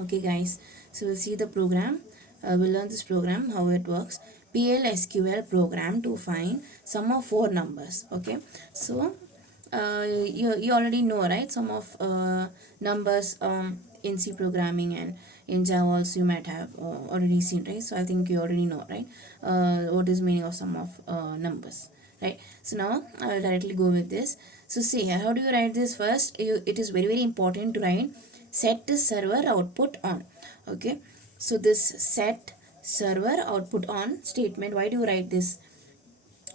Okay guys, so we'll see the program. We'll learn this program, how it works. PLSQL program to find sum of four numbers. Okay, so you already know, right? Sum of numbers in C programming and in Java also you might have already seen, right? So I think you already know, right? What is meaning of sum of numbers, right? So now I'll directly go with this. So see here, how do you write this? First, it is very important to write set server output on. Okay, so this set server output on statement, why do you write this?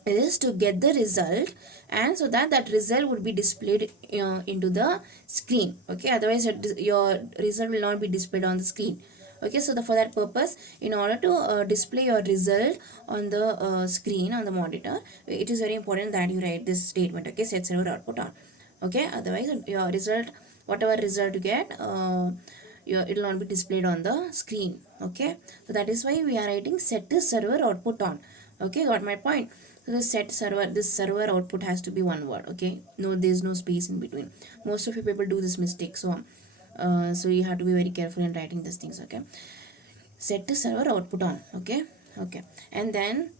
It is to get the result, and so that result would be displayed into the screen. Okay, otherwise your result will not be displayed on the screen. Okay, so for that purpose, in order to display your result on the screen on the monitor, it is very important that you write this statement. Okay, set server output on. Okay, otherwise your result, whatever result you get, it will not be displayed on the screen. Okay, so that is why we are writing set the server output on. Okay, got my point? So the set server, this server output has to be one word. Okay, no, there's no space in between. Most of you people do this mistake, so so you have to be very careful in writing these things. Okay, set the server output on. Okay, okay, and then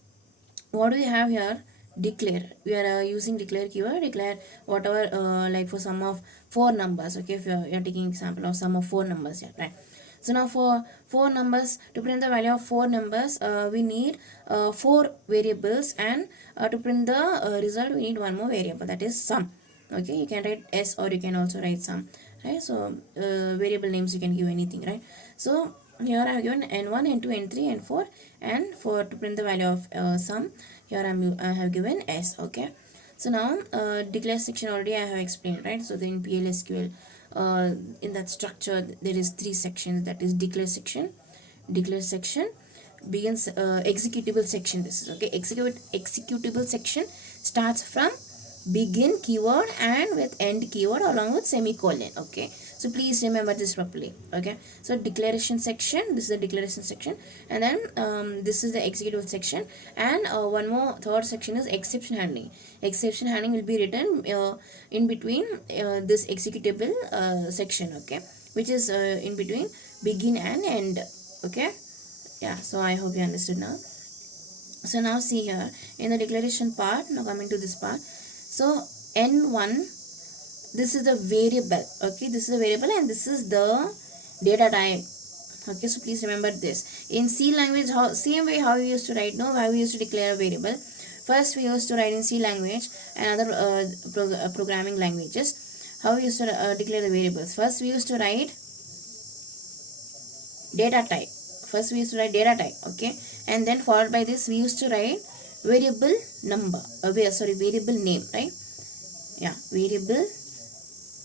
what do we have here? Declare. We are using declare keyword. Declare whatever, like for sum of four numbers. Okay, if you're taking example of sum of four numbers here, right? So now for four numbers, to print the value of four numbers, we need four variables, and to print the result we need one more variable, that is sum. Okay, you can write s or you can also write sum, right? So variable names you can give anything, right? So here I have given n1, n2, n3, n4, and for to print the value of sum, here I have given s. Okay, so now declare section already I have explained, right? So then PLSQL, in that structure there is three sections, that is declare section, begins executable section. This is okay. Executable section starts from begin keyword and with end keyword along with semicolon. Okay, so please remember this properly. Okay, so declaration section, this is the declaration section, and then this is the executable section, and one more third section is exception handling. Exception handling will be written in between this executable section. Okay, which is in between begin and end. Okay, yeah, so I hope you understood now. So now see here in the declaration part, now coming to this part. So n1, this is the variable. Okay, this is a variable and this is the data type. Okay, so please remember this. In C language, how same way how we used to write, no, how we used to declare a variable. First we used to write in C language and other programming languages. How we used to declare the variables. First we used to write data type. First we used to write data type. Okay, and then followed by this we used to write variable number, variable name, right? Yeah, variable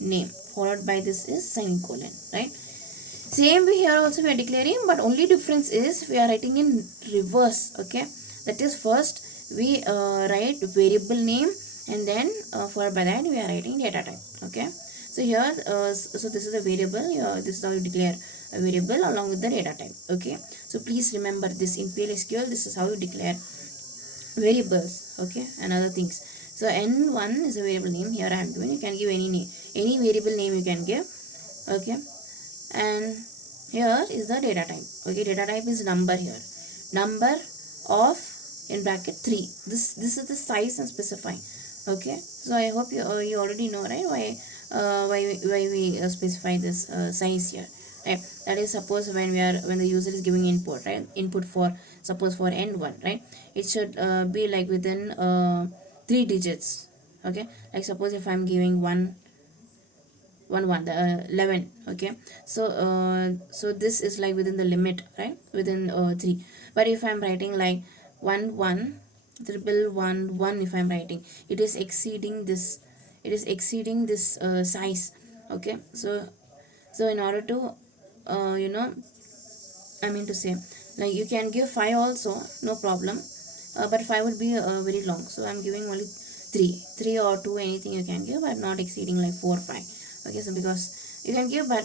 name, followed by this is semicolon, right? Same way here also we are declaring, but only difference is we are writing in reverse. Okay, that is first we write variable name, and then followed by that we are writing data type. Okay, so here so this is a variable, this is how you declare a variable along with the data type. Okay, so please remember this. In PLSQL, this is how you declare variables. Okay, and other things. So n1 is a variable name. Here I am doing, you can give any name, any variable name you can give. Okay, and here is the data type. Okay, data type is number. Here number of, in bracket 3, this is the size and specify. Okay, so I hope you already know, right, why we specify this size here, right? That is, suppose when the user is giving input, right, input for, suppose for n1, right, it should be like within 3 digits. Okay, like suppose if I'm giving 1 the 11. Okay, so so this is like within the limit, right, within 3. But if I'm writing like 1 1 triple 1 1, if I'm writing, it is exceeding this, size. Okay, so in order to I mean to say, like you can give 5 also, no problem, but 5 would be very long, so I'm giving only 3 or 2, anything you can give, but not exceeding like 4 or 5. Okay, so because you can give, but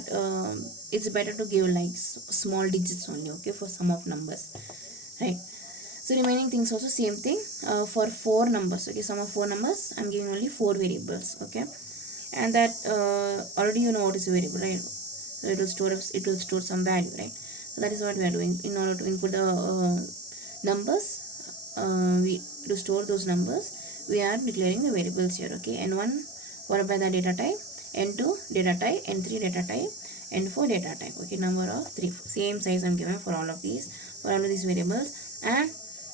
it's better to give like small digits only. Okay, for sum of numbers, right? So remaining things also same thing, for 4 numbers. Okay, sum of 4 numbers, I'm giving only 4 variables. Okay, and that already you know what is a variable, right? So it will store some value, right? So that is what we are doing. In order to input the numbers, we to store those numbers, we are declaring the variables here. Okay, n1 followed by the data type, n2 data type, n3 data type, n4 data type. Okay, number of 3, same size I'm given for all of these variables. And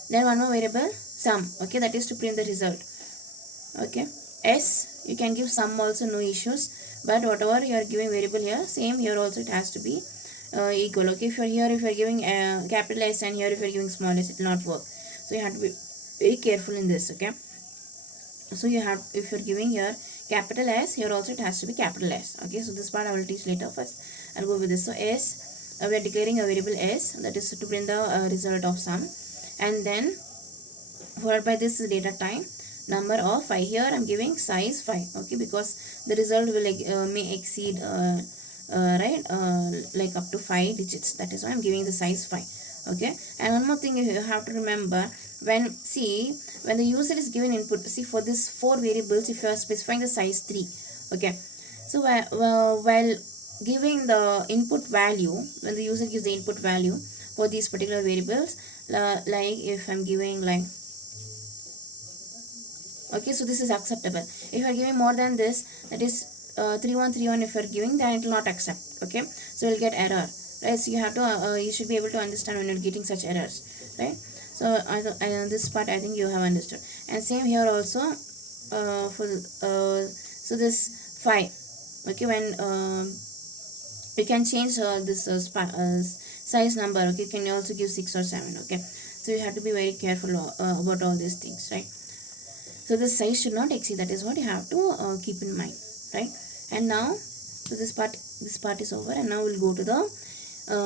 then one more variable, sum. Okay, that is to print the result. Okay, s you can give sum also, no issues, but whatever you are giving variable here, same here also it has to be equal. Okay, if you are giving capital S, and here if you are giving small s, it will not work. So you have to be very careful in this. Okay, so you have, if you are giving here capital S, here also it has to be capital S. Okay, so this part I will teach later. First I'll go with this. So s, we are declaring a variable s, that is to print the result of sum, and then followed by this data type, number of 5. Here I'm giving size 5. Okay, because the result will may exceed right, like up to 5 digits. That is why I'm giving the size 5. Okay, and one more thing you have to remember, when the user is given input, see for this 4 variables, if you are specifying the size 3. Okay, so while giving the input value, when the user gives the input value for these particular variables, like if I'm giving like, okay, so this is acceptable. If you are giving more than this, that is 3131, if you are giving, then it will not accept. Okay, so you will get error, right? So you have to you should be able to understand when you're getting such errors, right? So this part I think you have understood. And same here also, for so this 5. Okay, when you can change this size number. Okay, you can also give 6 or 7. Okay, so you have to be very careful about all these things, right? So the size should not exceed. That is what you have to keep in mind, right? And now, so this part is over, and now we'll go to the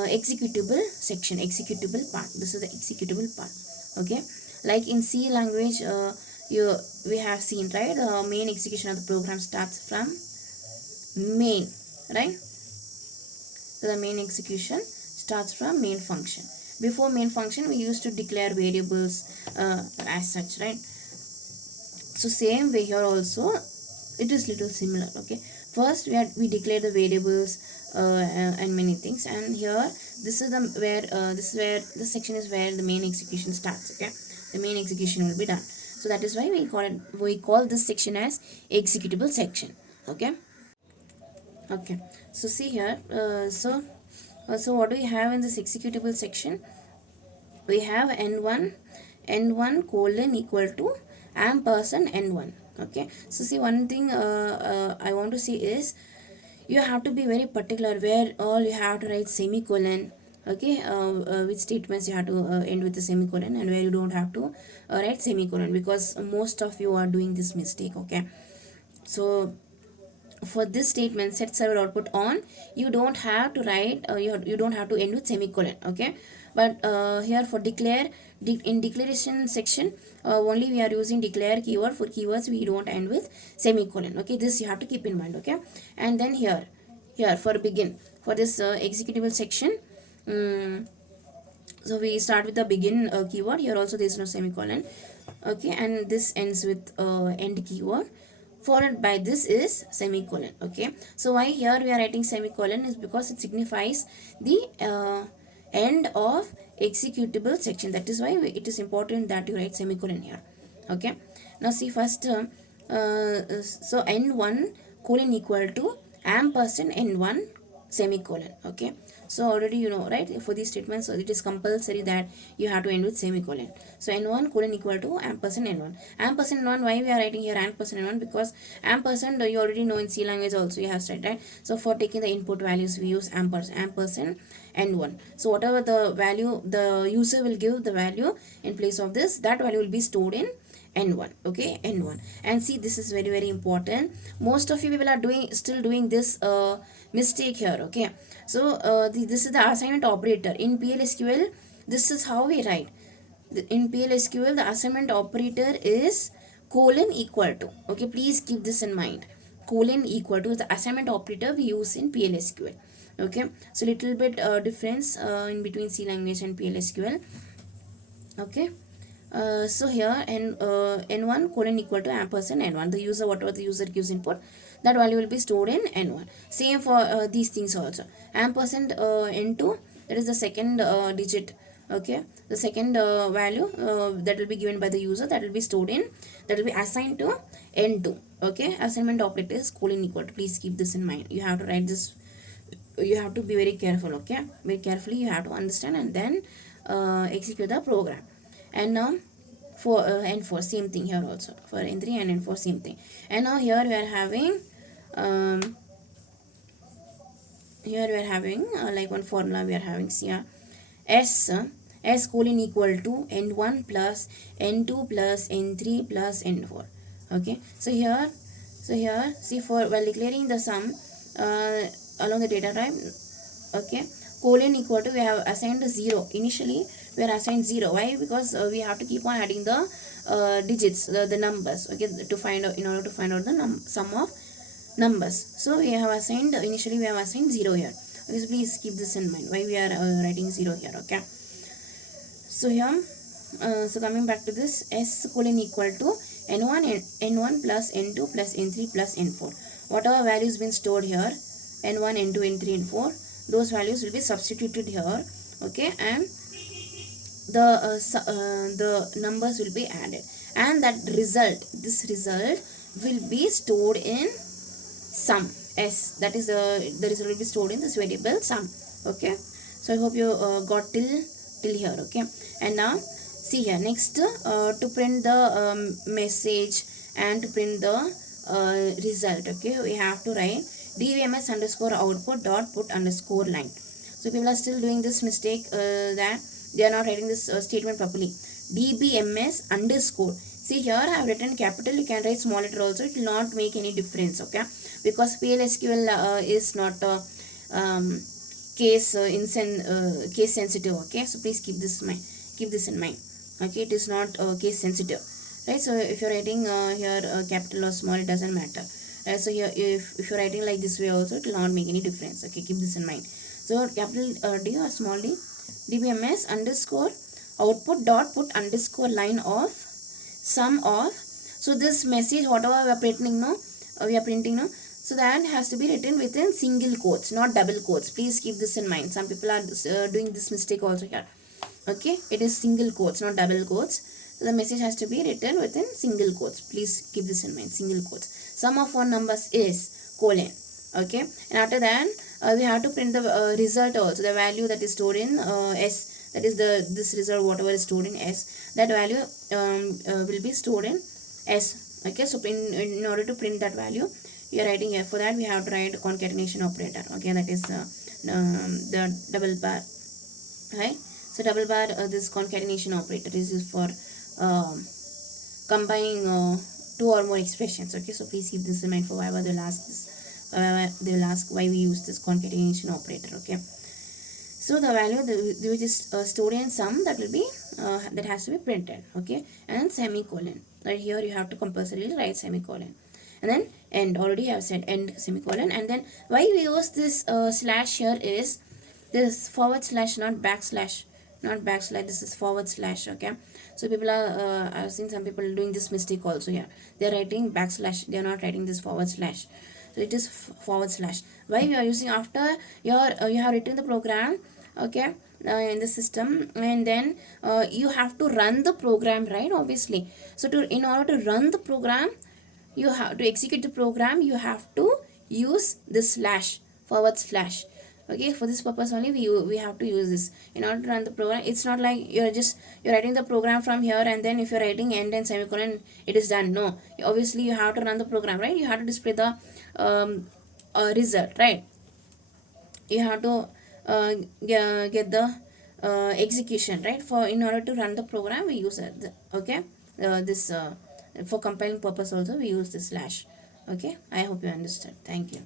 executable section, executable part. This is the executable part. Okay, like in C language, we have seen, right, main execution of the program starts from main, right? So the main execution starts from main function. Before main function, we used to declare variables as such, right? So same way here also, it is little similar. Okay, first we declare the variables and many things, and here this is where this section is where the main execution starts. Okay, the main execution will be done. So that is why we call this section as executable section. Okay. Okay, so see here, so what do we have in this executable section? We have n1 colon equal to ampersand n1. Okay, so see, one thing I want to see is, you have to be very particular where all you have to write semicolon. Okay, which statements you have to end with a semicolon, and where you don't have to write semicolon, because most of you are doing this mistake. Okay, so for this statement, set server output on, you don't have to write you don't have to end with semicolon. Okay, but here for in declaration section, only we are using declare keyword. For keywords we don't end with semicolon. Okay, this you have to keep in mind. Okay, and then here for begin, for this executable section, um, so we start with the begin keyword. Here also there is no semicolon. Okay, and this ends with end keyword, followed by this is semicolon. Okay, so why here we are writing semicolon is because it signifies the end of executable section. That is why it is important that you write semicolon here. Okay, now see first, so n1 colon equal to ampersand n1 semicolon. Okay, so already you know, right, for these statements, so it is compulsory that you have to end with semicolon. So n1 colon equal to ampersand n1. Ampersand n1, why we are writing here ampersand n1? Because ampersand, you already know in C language also you have studied, right? So for taking the input values, we use ampersand n1. So whatever the value the user will give the value in place of this, that value will be stored in n1. Okay, n1. And see, this is very very important. Most of you people are still doing this mistake here. Okay, so this is the assignment operator in PLSQL. This is how we write. In PLSQL, the assignment operator is colon equal to. Okay, please keep this in mind. Colon equal to is the assignment operator we use in PLSQL. Okay, so little bit difference in between C language and PLSQL. Okay, so here n1 colon equal to ampersand n1, the user, whatever the user gives input, that value will be stored in n1. Same for these things also. Ampersand n2, that is the second digit, okay, the second value that will be given by the user, that will be stored in, that will be assigned to n2. Okay, assignment operator is colon equal to, please keep this in mind. You have to write this, you have to be very careful, okay, very carefully you have to understand, and then execute the program. And now for n4, same thing here also, for n3 and n4, same thing. And now here we are having um, here we are having like one formula we are having here. S colon equal to n1 plus n2 plus n3 plus n4. Okay, so here see, for while declaring the sum uh, along the data type, okay, colon equal to, we have assigned 0 initially. We are assigned 0. Why? Because we have to keep on adding the digits, the numbers, okay, to find out, in order to find out the sum of numbers. So we have assigned, initially we have assigned 0 here. Okay, so please keep this in mind, why we are writing 0 here. Okay, so here so coming back to this, s colon equal to n1 plus n2 plus n3 plus n4. Whatever values been stored here, n1, n2, n3, n4, those values will be substituted here. Okay, and the numbers will be added, and that result, this result will be stored in sum s, that is the result will be stored in this variable sum. Okay, so I hope you got till here. Okay, and now see here, next to print the message and to print the result, okay, we have to write dbms underscore output dot put underscore line. So people are still doing this mistake, that they are not writing this statement properly. dbms underscore, see here I have written capital, you can write small letter also, it will not make any difference. Okay, because PLSQL is not um, case sensitive. Okay, so please keep this in mind. Okay, it is not case sensitive, right? So if you're writing here capital or small, it doesn't matter, right? So here if you're writing like this way also, it will not make any difference. Okay, keep this in mind. So capital D or small d, dbms underscore output dot put underscore line of sum of, so this message whatever we are printing now, so that has to be written within single quotes, not double quotes. Please keep this in mind. Some people are doing this mistake also here. Okay, it is single quotes, not double quotes. So the message has to be written within single quotes. Please keep this in mind, single quotes. Sum of four numbers is colon. Okay, and after that we have to print the result also, the value that is stored in s, that is this result whatever is stored in s, that value will be stored in s. Okay, so in order to print that value, we are writing here. For that we have to write concatenation operator. Okay, that is the double bar, right? So double bar, this concatenation operator is used for combining two or more expressions. Okay, so please keep this in mind for whatever they will ask this. They will ask why we use this concatenation operator. Okay, so the value which is stored in sum, that will be that has to be printed. Okay, and semicolon. Right here you have to compulsorily write semicolon, and then end. Already I have said end semicolon. And then why we use this slash here is this forward slash, not backslash, this is forward slash. Okay, so people are I've seen some people doing this mistake also here. They are writing backslash, they are not writing this forward slash. So it is forward slash. Why we are using? After you have written the program, okay, in the system, and then you have to run the program, right? Obviously, so in order to run the program, you have to execute the program, you have to use this slash, forward slash. Okay, for this purpose only we have to use this in order to run the program. It's not like you're writing the program from here, and then if you're writing end and semicolon, it is done. No, obviously you have to run the program, right? You have to display the result, right? You have to get the execution, right? For in order to run the program, we use okay, this for compiling purpose also we use the slash. Okay, I hope you understood. Thank you.